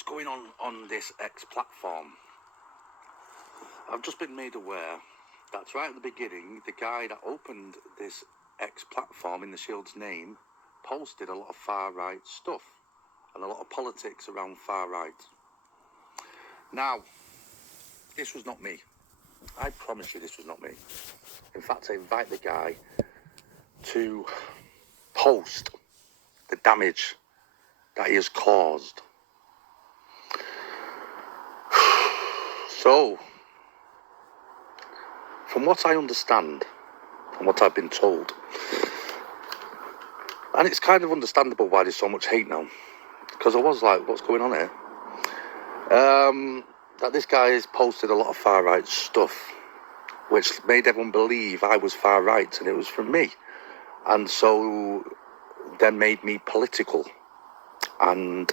what's going on this X platform. I've just been made aware that right at the beginning, the guy that opened this X platform in the Shield's name posted a lot of far-right stuff and a lot of politics around far-right. Now, this was not me. I promise you this was not me. In fact, I invite the guy to post the damage that he has caused. So, from what I understand and what I've been told, and it's kind of understandable why there's so much hate now, because I was like, what's going on here? That this guy has posted a lot of far-right stuff, which made everyone believe I was far-right and it was from me. And so then made me political and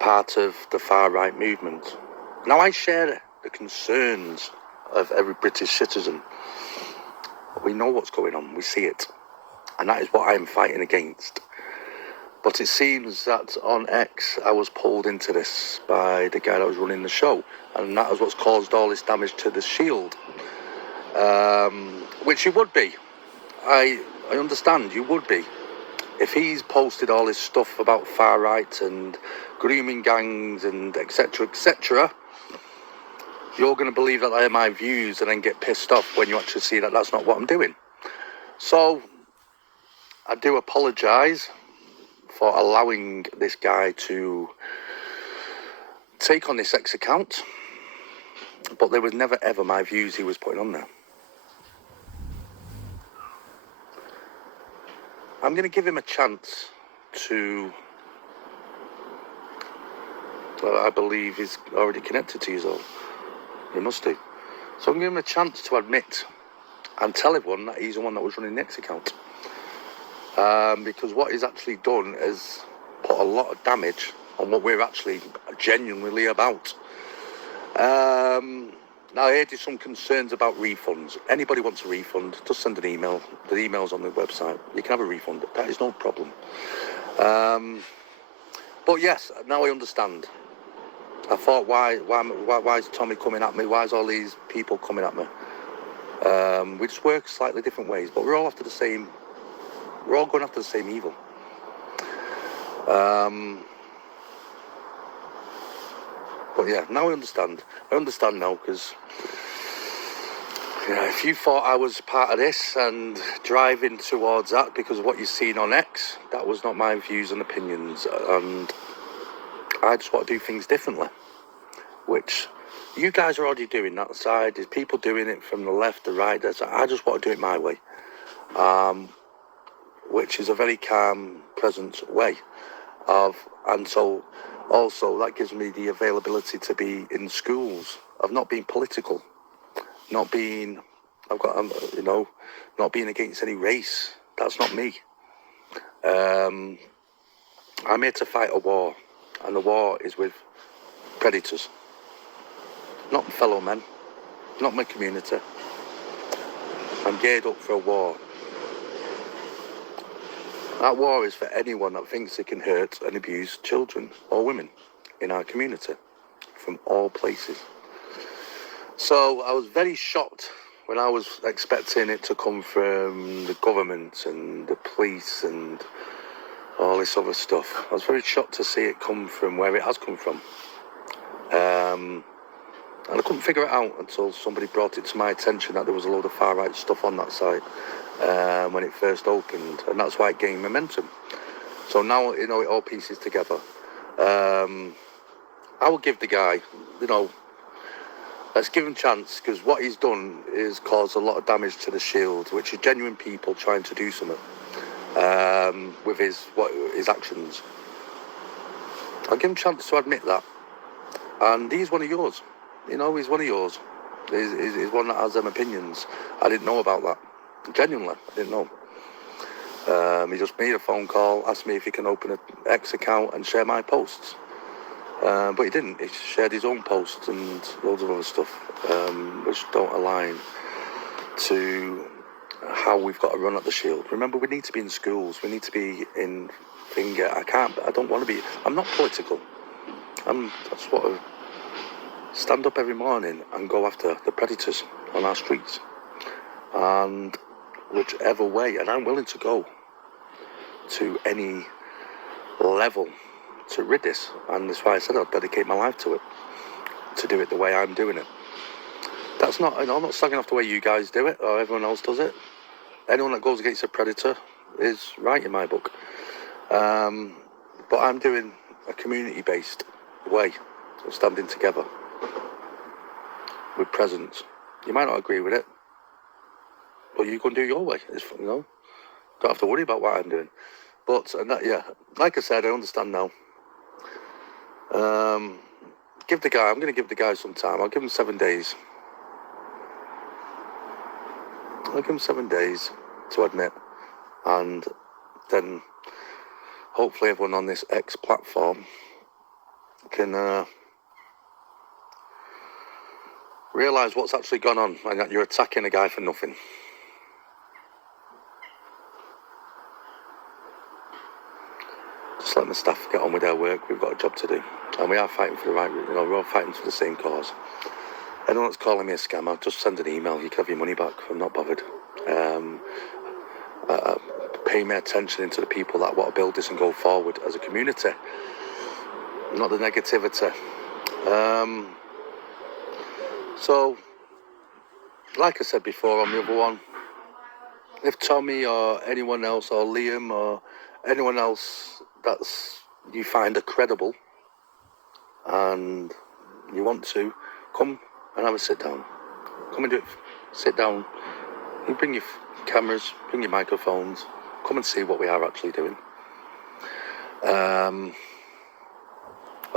part of the far-right movement. Now, I share the concerns of every British citizen. We know what's going on, we see it. And that is what I'm fighting against. But it seems that on X, I was pulled into this by the guy that was running the show. And that is what's caused all this damage to the Shield. Which you would be. I understand, you would be. If he's posted all this stuff about far-right and grooming gangs and etc., you're going to believe that they are my views and then get pissed off when you actually see that that's not what I'm doing. So, I do apologise for allowing this guy to take on this X account, but there was never ever my views he was putting on there. I'm going to give him a chance to, well, I believe he's already connected to you all. He must do. So I'm giving him a chance to admit and tell everyone that he's the one that was running the X account. Because what he's actually done is put a lot of damage on what we're actually genuinely about. Now, I heard there's some concerns about refunds. Anybody wants a refund, just send an email. The email's on the website. You can have a refund. That is no problem. But yes, now I understand. I thought, why is Tommy coming at me? Why is all these people coming at me? We just work slightly different ways, but we're all after the same. We're all going after the same evil. But yeah, now I understand. I understand now, because if you thought I was part of this and driving towards that because of what you've seen on X, that was not my views and opinions. And I just want to do things differently, which you guys are already doing that side. There's people doing it from the left, the right. I just want to do it my way, which is a very calm, present way of, and so also that gives me the availability to be in schools, of not being political, not being, not being against any race. That's not me. I'm here to fight a war, and the war is with predators, not fellow men, not my community. I'm geared up for a war. That war is for anyone that thinks they can hurt and abuse children or women in our community, from all places. So I was very shocked when I was expecting it to come from the government and the police and all this other stuff. I was very shocked to see it come from where it has come from. And I couldn't figure it out until somebody brought it to my attention that there was a load of far-right stuff on that site when it first opened, and that's why it gained momentum. So now, it all pieces together. I will give the guy, let's give him a chance, because what he's done is caused a lot of damage to the Shield, which is genuine people trying to do something with his actions. I'll give him a chance to admit that. And he's one of yours. He's one of yours. He's one that has them opinions. I didn't know about that. Genuinely, I didn't know. He just made a phone call, asked me if he can open an X account and share my posts. But he didn't. He shared his own posts and loads of other stuff, which don't align to how we've got to run at the Shield. Remember, we need to be in schools. We need to be in I don't want to be. I'm not political. And that's what I stand up every morning and go after the predators on our streets. And whichever way, and I'm willing to go to any level to rid this. And that's why I said I'd dedicate my life to it, to do it the way I'm doing it. That's not, I'm not slagging off the way you guys do it or everyone else does it. Anyone that goes against a predator is right in my book. But I'm doing a community-based way of standing together with presence. You might not agree with it, but you can do your way. It's, don't have to worry about what I'm doing. But and that, yeah, like I said, I understand now. I'm going to give the guy some time. I'll give him 7 days. I'll give him 7 days to admit, and then hopefully everyone on this X platform can realise what's actually gone on and that you're attacking a guy for nothing. Just let the staff get on with their work. We've got a job to do, and we are fighting for the right. We're all fighting for the same cause. Anyone that's calling me a scammer, just send an email. You can have your money back. I'm not bothered. Pay my attention into the people that want to build this and go forward as a community, not the negativity. So, like I said before on the other one, if Tommy or anyone else or Liam or anyone else that's you find are credible and you want to, come and have a sit down. Come and do it. Sit down. You bring your cameras, bring your microphones. Come and see what we are actually doing. I've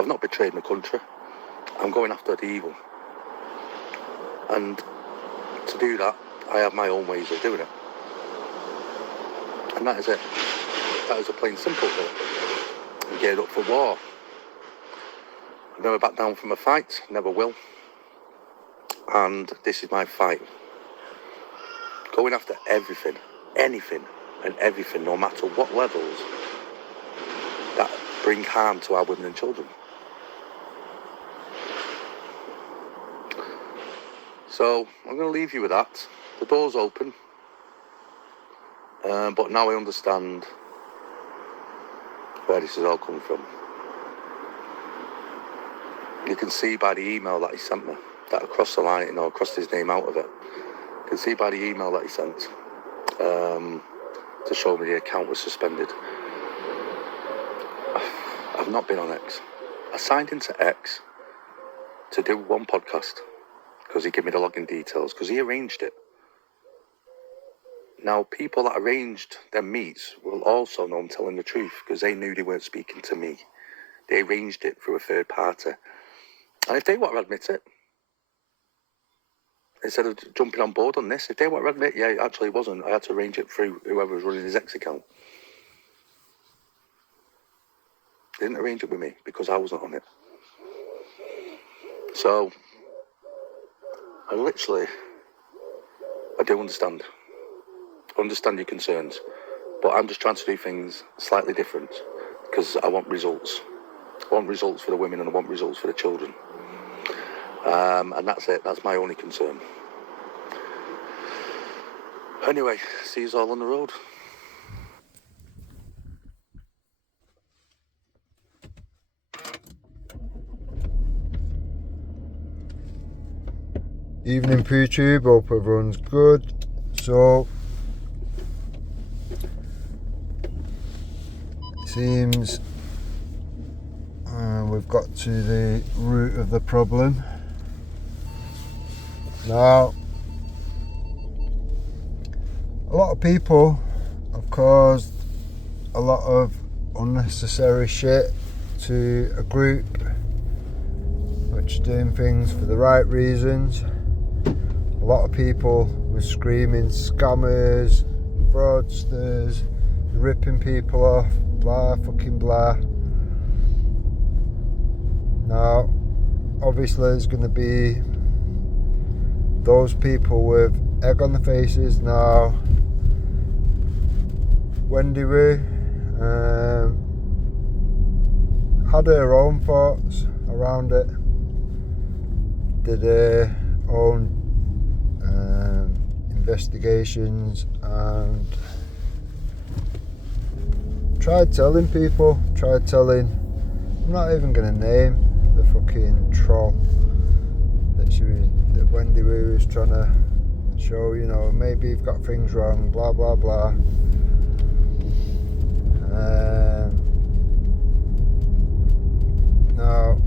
not betrayed my country. I'm going after the evil. And to do that, I have my own ways of doing it. And that is it. That is a plain simple thing. I'm geared up for war. I've never backed down from a fight, never will. And this is my fight. Going after everything, anything and everything, no matter what levels, that bring harm to our women and children. So I'm going to leave you with that. The door's open, but now I understand where this has all come from. You can see by the email that he sent me, that I crossed the line, crossed his name out of it. You can see by the email that he sent to show me the account was suspended. I've not been on X. I signed into X to do one podcast because he gave me the login details, because he arranged it. Now, people that arranged them meets will also know I'm telling the truth, because they knew they weren't speaking to me. They arranged it through a third party. And if they want to admit it, instead of jumping on board on this, if they want to admit, yeah, it actually wasn't, I had to arrange it through whoever was running his X account. They didn't arrange it with me because I wasn't on it. So, I do understand. I understand your concerns, but I'm just trying to do things slightly different because I want results. I want results for the women and I want results for the children. And that's it. That's my only concern. Anyway, see you all on the road. Evening PTube, hope everyone's good. So it seems we've got to the root of the problem. Now, a lot of people have caused a lot of unnecessary shit to a group which are doing things for the right reasons. A lot of people were screaming scammers, fraudsters, ripping people off, blah fucking blah. Now, obviously there's going to be those people with egg on the faces. Now, Wendy, had her own thoughts around it, did her own investigations, and tried telling, I'm not even going to name the fucking troll that Wendy was trying to show, maybe you've got things wrong, blah blah blah. Now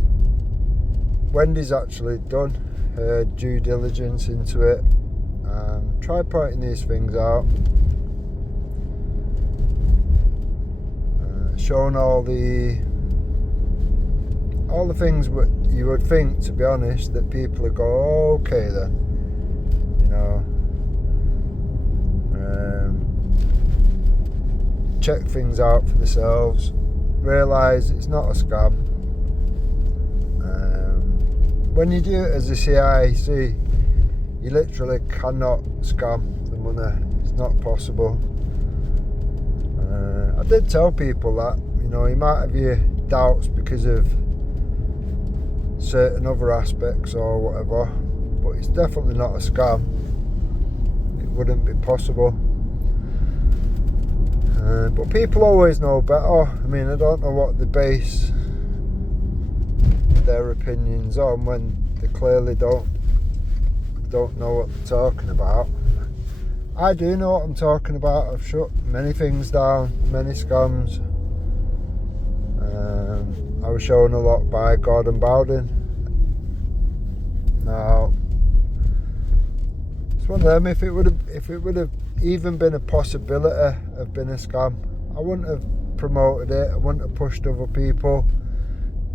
Wendy's actually done her due diligence into it and tried pointing these things out, showing all the things you would think, to be honest, that people would go, oh, okay then, check things out for themselves, realise it's not a scam. When you do it as a CIC, you literally cannot scam the money. It's not possible. I did tell people that, you might have your doubts because of certain other aspects or whatever, but it's definitely not a scam. It wouldn't be possible. But people always know better. I don't know what they base their opinions on when they clearly don't know what they're talking about. I do know what I'm talking about. I've shut many things down, many scams. I was shown a lot by Gordon Bowden. Now, it's one of them. If it would have even been a possibility of being a scam, I wouldn't have promoted it. I wouldn't have pushed other people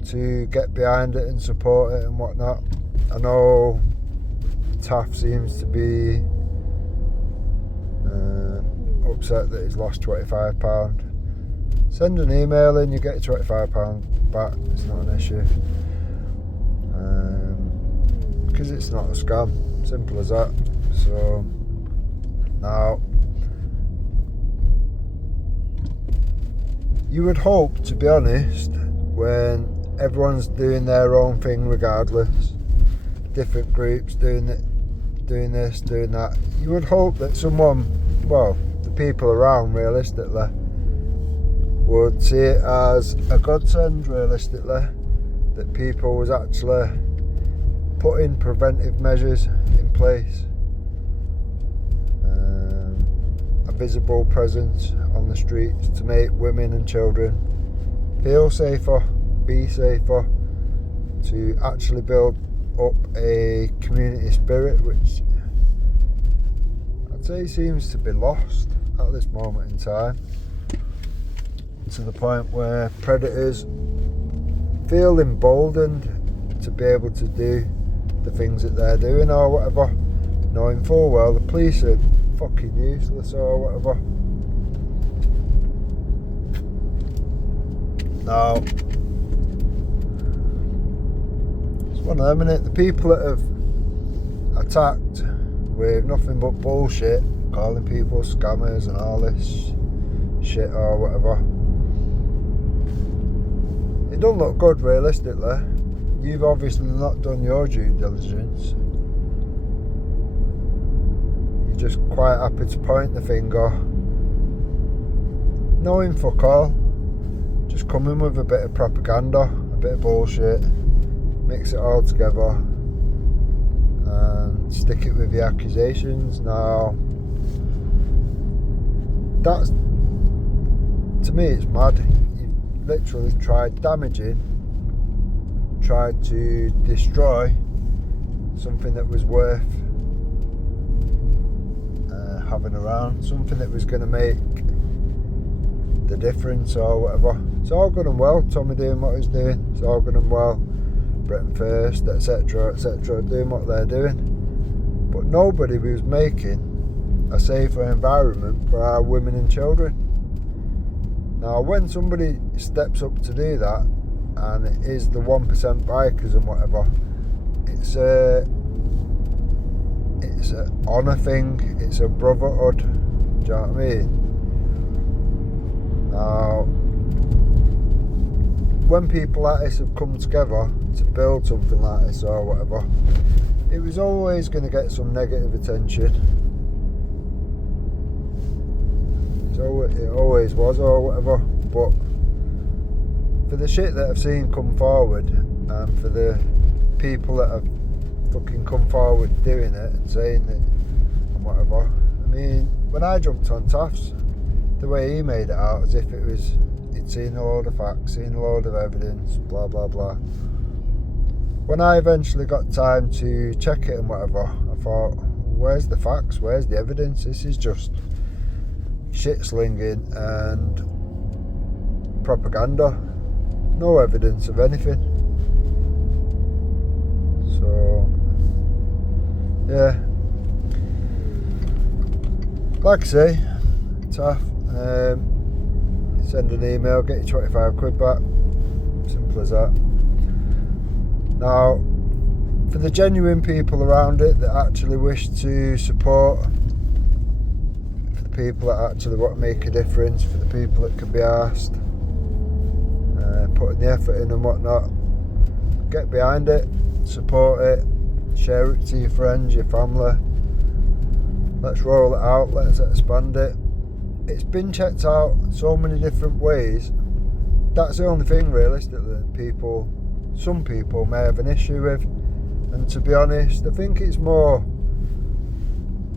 to get behind it and support it and whatnot. I know Taff seems to be upset that he's lost £25. Send an email in, you get your £25 back. It's not an issue, because it's not a scam. Simple as that. So now, you would hope, to be honest, when everyone's doing their own thing regardless, different groups doing this, doing that, you would hope that someone, the people around realistically, would see it as a godsend realistically, that people was actually putting preventive measures in place, a visible presence on the streets to make women and children feel safer, be safer, to actually build up a community spirit, which I'd say seems to be lost at this moment in time, to the point where predators feel emboldened to be able to do the things that they're doing or whatever, knowing full well the police are fucking useless or whatever. Now, it's one of them, innit? The people that have attacked with nothing but bullshit, calling people scammers and all this shit or whatever, it don't look good realistically. You've obviously not done your due diligence. You're just quite happy to point the finger, knowing fuck all. Just come in with a bit of propaganda, a bit of bullshit, mix it all together and stick it with the accusations. Now, that's, to me, it's mad. You've literally tried to destroy something that was worth having around, something that was going to make the difference or whatever. It's all good and well Tommy doing what he's doing, it's all good and well Britain First, etc, doing what they're doing, but nobody was making a safer environment for our women and children. Now, when somebody steps up to do that, and it is the 1% bikers and whatever, it's a honour thing, it's a brotherhood, do you know what I mean? Now, when people like this have come together to build something like this or whatever, it was always going to get some negative attention. So it always was or whatever. But for the shit that I've seen come forward, and for the people that have fucking come forward doing it and saying it and whatever, I mean, when I jumped on Taffs, the way he made it out as if it was he'd seen a load of facts, seen a load of evidence, blah blah blah. When I eventually got time to check it and whatever, I thought, where's the facts, where's the evidence? This is just shit slinging and propaganda, no evidence of anything. So yeah, like I say, tough. Send an email, get your 25 quid back, simple as that. Now, for the genuine people around it that actually wish to support, for the people that actually want to make a difference, for the people that can be asked, putting the effort in and whatnot, get behind it, support it, share it to your friends, your family. Let's roll it out, let's expand it. It's been checked out so many different ways. That's the only thing realistically that some people may have an issue with. And to be honest, I think it's more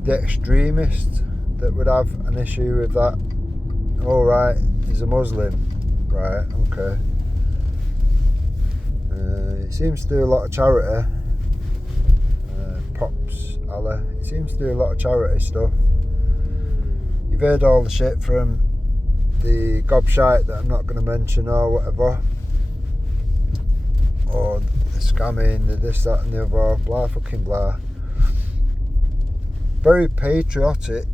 the extremists that would have an issue with that. Oh right, he's a Muslim. Right, okay. It seems to do a lot of charity. Pops, Allah. He seems to do a lot of charity stuff. You've heard all the shit from the gobshite that I'm not going to mention or whatever, or the scamming, the this, that and the other, blah fucking blah. Very patriotic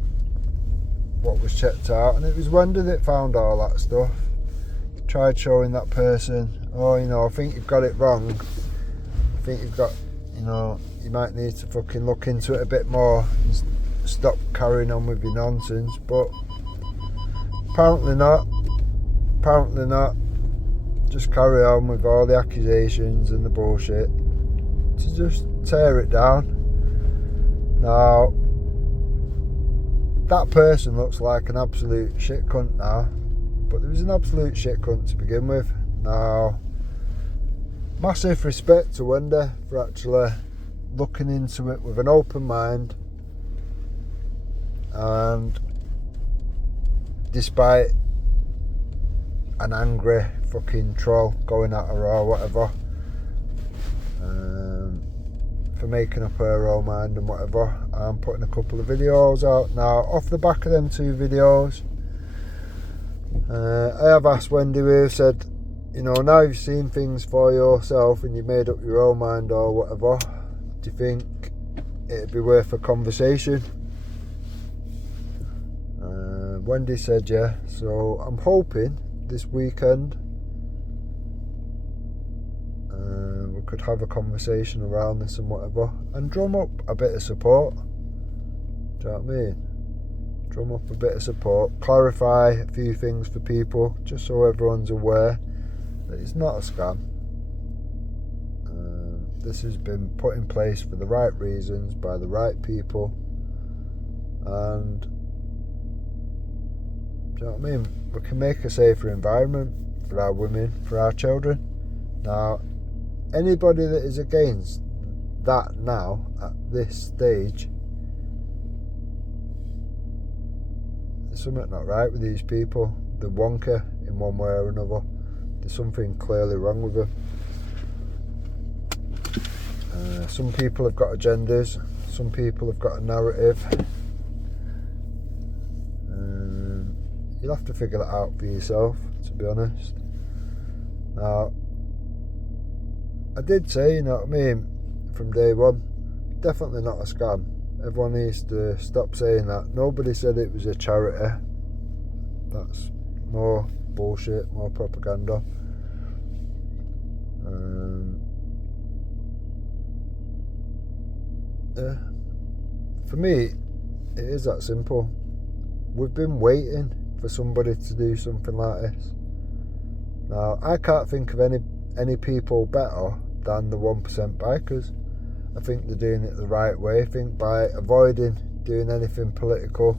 what was checked out, and it was Wendy that found all that stuff. Tried showing that person, oh, you know, I think you've got it wrong, I think you've got, you know, you might need to fucking look into it a bit more and stop carrying on with your nonsense. But apparently not. Just carry on with all the accusations and the bullshit to just tear it down. Now, that person looks like an absolute shit cunt now, but there was an absolute shit cunt to begin with. Now, massive respect to Wendy for actually looking into it with an open mind. And despite an angry fucking troll going at her or whatever, for making up her own mind and whatever, I'm putting a couple of videos out now off the back of them 2 videos. I have asked Wendy, who said, you know, now you've seen things for yourself and you've made up your own mind or whatever, do you think it'd be worth a conversation? Wendy said yeah, so I'm hoping this weekend we could have a conversation around this and whatever, and drum up a bit of support. Do you know what I mean? Drum up a bit of support, clarify a few things for people, just so everyone's aware that it's not a scam. This has been put in place for the right reasons by the right people, and do you know what I mean? We can make a safer environment for our women, for our children. Now, anybody that is against that now, at this stage, there's something not right with these people. They're wonky in one way or another. There's something clearly wrong with them. Some people have got agendas. Some people have got a narrative. You'll have to figure that out for yourself, to be honest. Now, I did say, you know what I mean, from day one, definitely not a scam. Everyone needs to stop saying that. Nobody said it was a charity. That's more bullshit, more propaganda. Yeah. For me, it is that simple. We've been waiting for somebody to do something like this. Now, I can't think of any people better than the 1% bikers. I think they're doing it the right way. I think by avoiding doing anything political,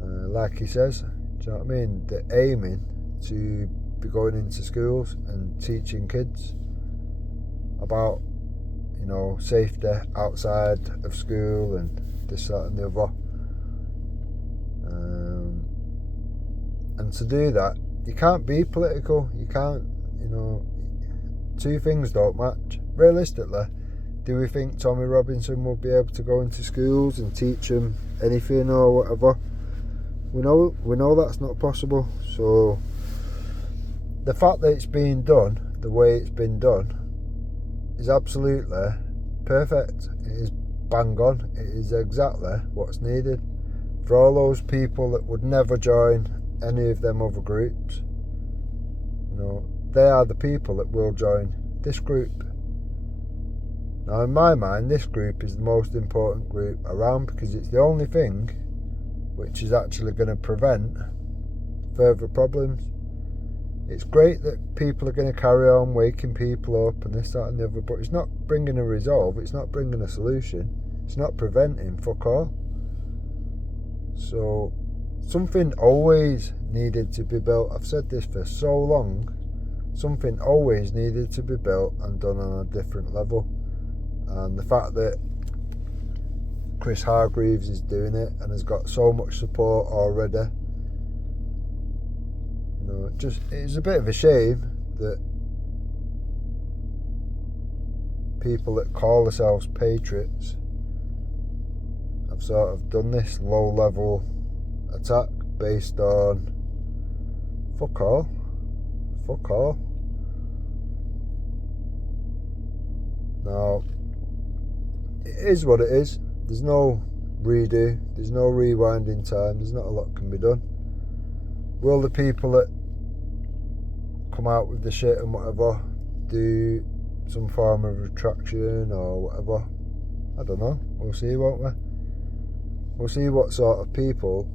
like he says, do you know what I mean? They're aiming to be going into schools and teaching kids about, you know, safety outside of school and this, that and the other. And to do that, you can't be political. You can't, you know, two things don't match. Realistically, do we think Tommy Robinson will be able to go into schools and teach them anything or whatever? We know that's not possible. So the fact that it's being done the way it's been done is absolutely perfect. It is bang on. It is exactly what's needed for all those people that would never join any of them other groups. You know, they are the people that will join this group. Now, in my mind, this group is the most important group around because it's the only thing which is actually going to prevent further problems. It's great that people are going to carry on waking people up and this, that and the other, but it's not bringing a resolve, it's not bringing a solution, it's not preventing fuck all. So something always needed to be built. I've said this for so long. Something always needed to be built and done on a different level. And the fact that Chris Hargreaves is doing it and has got so much support already, you know, it's a bit of a shame that people that call themselves patriots have sort of done this low-level attack based on fuck all. Now, it is what it is. There's no redo, there's no rewinding time, there's not a lot can be done. Will the people that come out with the shit and whatever do some form of retraction or whatever? I don't know. We'll see, won't we? We'll see what sort of people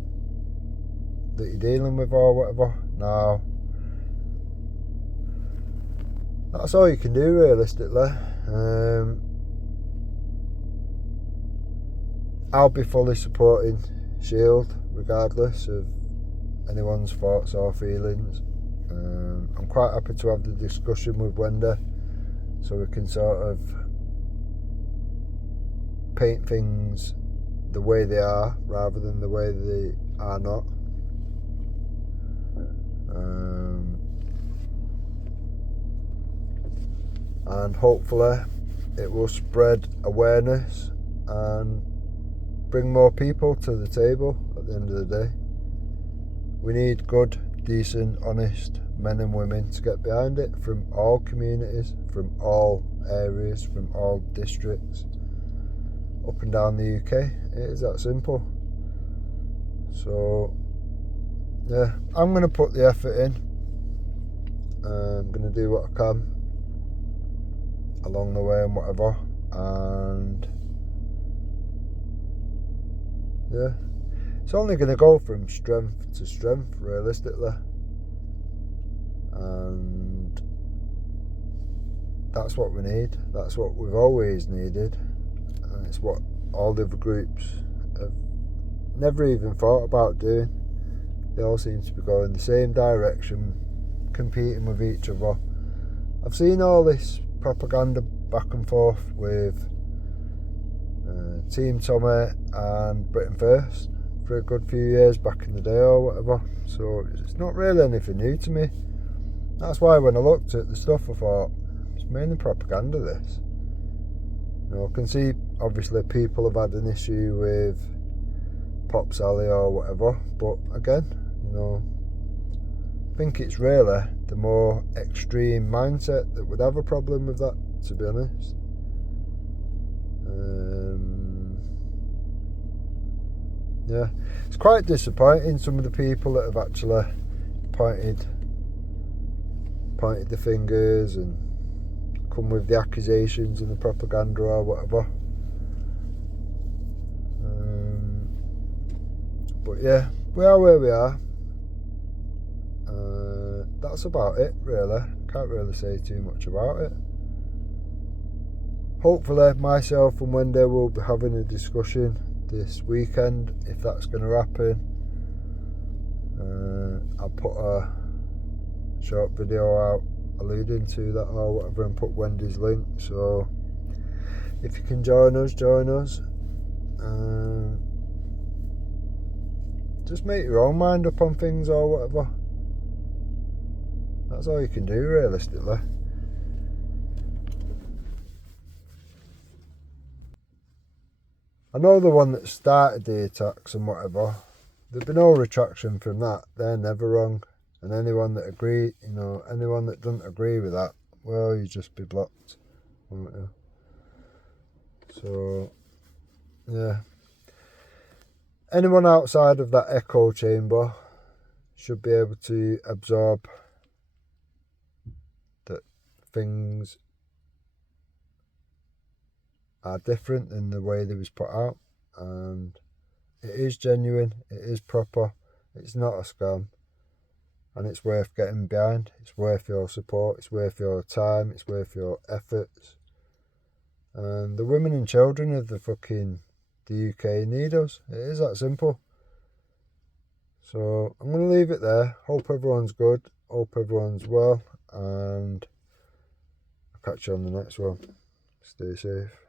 that you're dealing with or whatever. Now, that's all you can do realistically. I'll be fully supporting Shield regardless of anyone's thoughts or feelings. I'm quite happy to have the discussion with Wendy so we can sort of paint things the way they are rather than the way they are not. And hopefully it will spread awareness and bring more people to the table at the end of the day. We need good, decent, honest men and women to get behind it from all communities, from all areas, from all districts, up and down the UK. It is that simple. So, yeah, I'm going to put the effort in. I'm going to do what I can along the way and whatever. And yeah, it's only going to go from strength to strength realistically, and that's what we need. That's what we've always needed, and it's what all the other groups have never even thought about doing. They all seem to be going the same direction, competing with each other. I've seen all this propaganda back and forth with Team Tommy and Britain First for a good few years back in the day or whatever, so it's not really anything new to me. That's why when I looked at the stuff I thought it's mainly propaganda this. You know, I can see obviously people have had an issue with Pop Sally or whatever, but again, you know, I think it's really the more extreme mindset that would have a problem with that, to be honest. Yeah, it's quite disappointing, some of the people that have actually pointed the fingers and come with the accusations and the propaganda or whatever. But yeah, we are where we are. that's about it, really. Can't really say too much about it. Hopefully, myself and Wendy will be having a discussion this weekend, if that's going to happen. I'll put a short video out alluding to that or whatever, and put Wendy's link. So if you can join us. Just make your own mind up on things or whatever. That's all you can do, realistically. I know the one that started the attacks and whatever, there'd be no retraction from that. They're never wrong. And anyone that anyone that doesn't agree with that, well, you just be blocked, won't you? So, yeah. Anyone outside of that echo chamber should be able to absorb that things are different than the way they was put out, and it is genuine, it is proper, it's not a scam, and it's worth getting behind. It's worth your support, it's worth your time, it's worth your efforts, and the women and children of the UK need us. It is that simple. So I'm going to leave it there. Hope everyone's good, hope everyone's well, and I'll catch you on the next one. Stay safe.